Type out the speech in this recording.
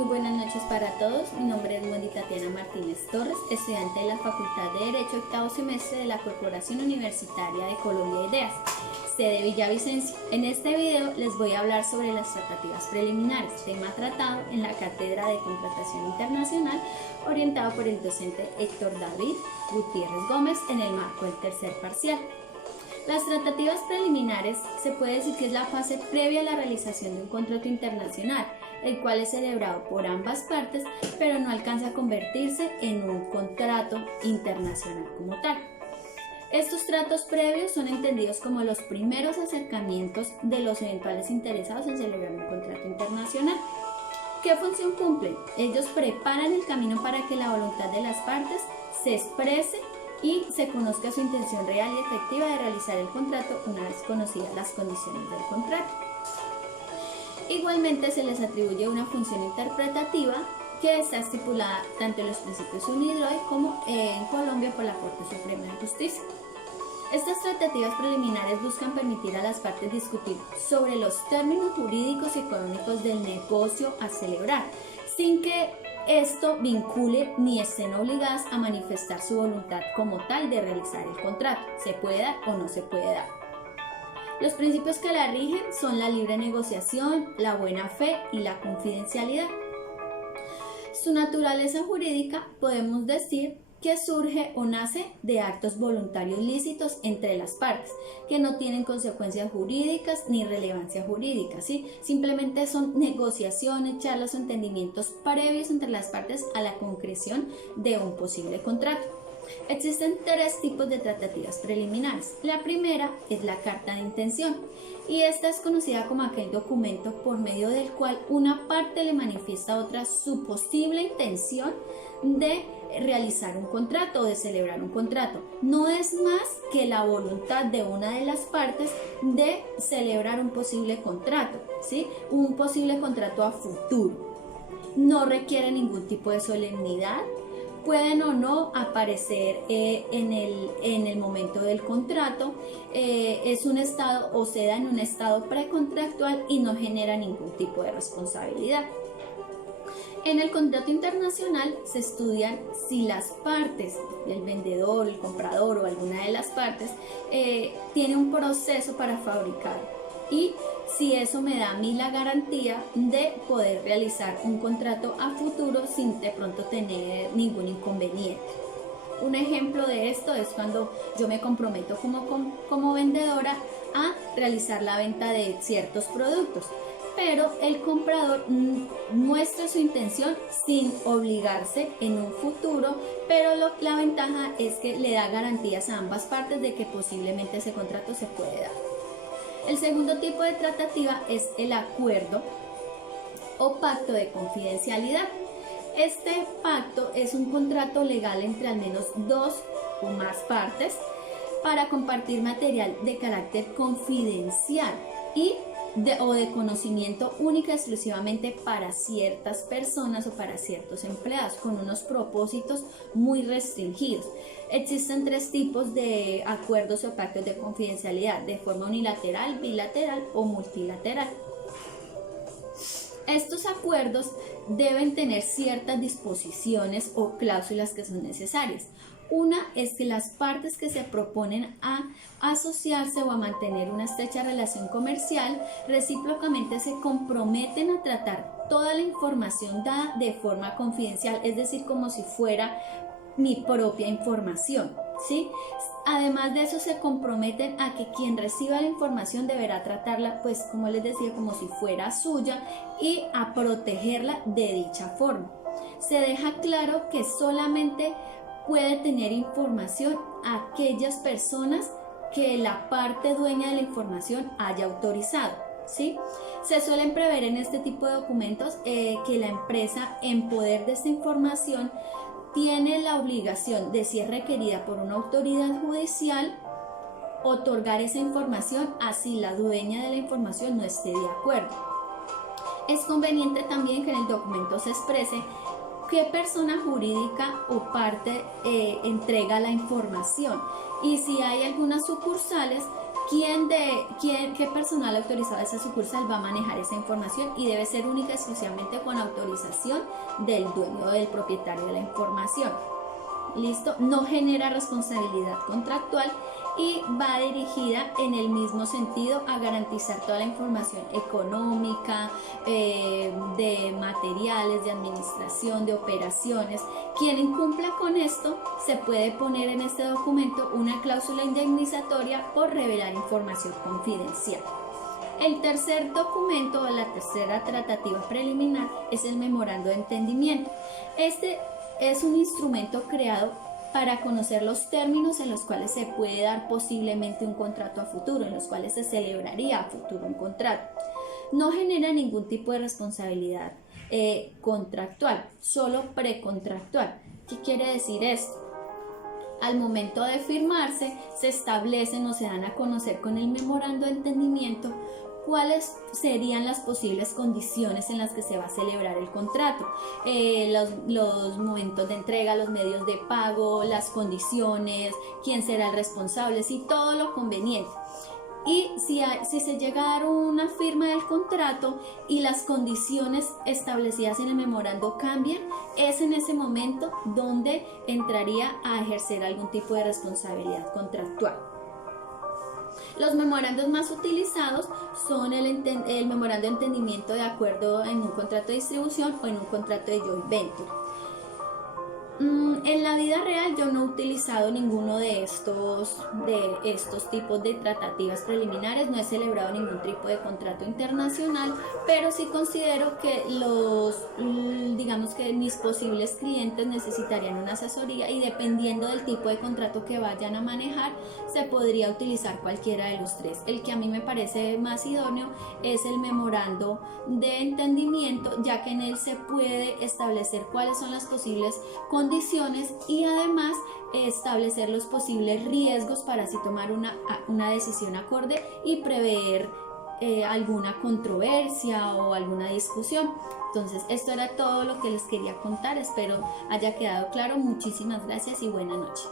Muy buenas noches para todos. Mi nombre es Wendy Tatiana Martínez Torres, estudiante de la Facultad de Derecho, octavo semestre de la Corporación Universitaria de Colombia Ideas, sede Villavicencio. En este video les voy a hablar sobre las tratativas preliminares, tema tratado en la Cátedra de Contratación Internacional, orientado por el docente Héctor David Gutiérrez Gómez en el marco del tercer parcial. Las tratativas preliminares se puede decir que es la fase previa a la realización de un contrato internacional, el cual es celebrado por ambas partes, pero no alcanza a convertirse en un contrato internacional como tal. Estos tratos previos son entendidos como los primeros acercamientos de los eventuales interesados en celebrar un contrato internacional. ¿Qué función cumplen? Ellos preparan el camino para que la voluntad de las partes se exprese y se conozca su intención real y efectiva de realizar el contrato una vez conocidas las condiciones del contrato. Igualmente se les atribuye una función interpretativa que está estipulada tanto en los principios UNIDROIT como en Colombia por la Corte Suprema de Justicia. Estas tratativas preliminares buscan permitir a las partes discutir sobre los términos jurídicos y económicos del negocio a celebrar, sin que esto vincule ni estén obligadas a manifestar su voluntad como tal de realizar el contrato, se puede dar o no se puede dar. Los principios que la rigen son la libre negociación, la buena fe y la confidencialidad. Su naturaleza jurídica podemos decir que surge o nace de actos voluntarios lícitos entre las partes, que no tienen consecuencias jurídicas ni relevancia jurídica, ¿sí? Simplemente son negociaciones, charlas o entendimientos previos entre las partes a la concreción de un posible contrato. Existen tres tipos de tratativas preliminares. La primera es la carta de intención y esta es conocida como aquel documento por medio del cual una parte le manifiesta a otra su posible intención de realizar un contrato o de celebrar un contrato. No es más que la voluntad de una de las partes de celebrar un posible contrato, ¿sí? Un posible contrato a futuro. No requiere ningún tipo de solemnidad. Pueden o no aparecer en el momento del contrato, es un estado o se da en un estado precontractual y no genera ningún tipo de responsabilidad. En el contrato internacional se estudian si las partes, el vendedor, el comprador o alguna de las partes, tiene un proceso para fabricar y si eso me da a mí la garantía de poder realizar un contrato a futuro sin de pronto tener ningún inconveniente. Un ejemplo de esto es cuando yo me comprometo como vendedora a realizar la venta de ciertos productos, pero el comprador muestra su intención sin obligarse en un futuro, pero la ventaja es que le da garantías a ambas partes de que posiblemente ese contrato se puede dar. El segundo tipo de tratativa es el acuerdo o pacto de confidencialidad. Este pacto es un contrato legal entre al menos dos o más partes para compartir material de carácter confidencial o de conocimiento única exclusivamente para ciertas personas o para ciertos empleados con unos propósitos muy restringidos. Existen tres tipos de acuerdos o pactos de confidencialidad: de forma unilateral, bilateral o multilateral. Estos acuerdos deben tener ciertas disposiciones o cláusulas que son necesarias. Una es que las partes que se proponen a asociarse o a mantener una estrecha relación comercial recíprocamente se comprometen a tratar toda la información dada de forma confidencial, es decir, como si fuera mi propia información, ¿sí? Además de eso se comprometen a que quien reciba la información deberá tratarla, pues como les decía, como si fuera suya y a protegerla de dicha forma. Se deja claro que solamente puede tener información a aquellas personas que la parte dueña de la información haya autorizado, ¿sí? Se suelen prever en este tipo de documentos que la empresa, en poder de esta información, tiene la obligación de, si es requerida por una autoridad judicial, otorgar esa información así la dueña de la información no esté de acuerdo. Es conveniente también que en el documento se exprese qué persona jurídica o parte entrega la información y si hay algunas sucursales qué personal autorizado de esa sucursal va a manejar esa información y debe ser única y exclusivamente con autorización del dueño o del propietario de la información. ¿Listo? No genera responsabilidad contractual y va dirigida en el mismo sentido a garantizar toda la información económica, de materiales, de administración, de operaciones. Quien incumpla con esto se puede poner en este documento una cláusula indemnizatoria por revelar información confidencial. El tercer documento o la tercera tratativa preliminar es el memorando de entendimiento. Este es un instrumento creado para conocer los términos en los cuales se puede dar posiblemente un contrato a futuro, en los cuales se celebraría a futuro un contrato. No genera ningún tipo de responsabilidad contractual, solo precontractual. ¿Qué quiere decir esto? Al momento de firmarse, se establecen o se dan a conocer con el memorando de entendimiento cuáles serían las posibles condiciones en las que se va a celebrar el contrato, los momentos de entrega, los medios de pago, las condiciones, quién será el responsable, y todo lo conveniente. Y si se llega a dar una firma del contrato y las condiciones establecidas en el memorando cambian, es en ese momento donde entraría a ejercer algún tipo de responsabilidad contractual. Los memorandos más utilizados son el memorando de entendimiento de acuerdo en un contrato de distribución o en un contrato de joint venture. En la vida real yo no he utilizado ninguno de estos tipos de tratativas preliminares, no he celebrado ningún tipo de contrato internacional, pero sí considero que digamos que mis posibles clientes necesitarían una asesoría y dependiendo del tipo de contrato que vayan a manejar, se podría utilizar cualquiera de los tres. El que a mí me parece más idóneo es el memorando de entendimiento, ya que en él se puede establecer cuáles son las posibles condiciones y además establecer los posibles riesgos para así tomar una decisión acorde y prever alguna controversia o alguna discusión. Entonces, esto era todo lo que les quería contar. Espero haya quedado claro. Muchísimas gracias y buena noche.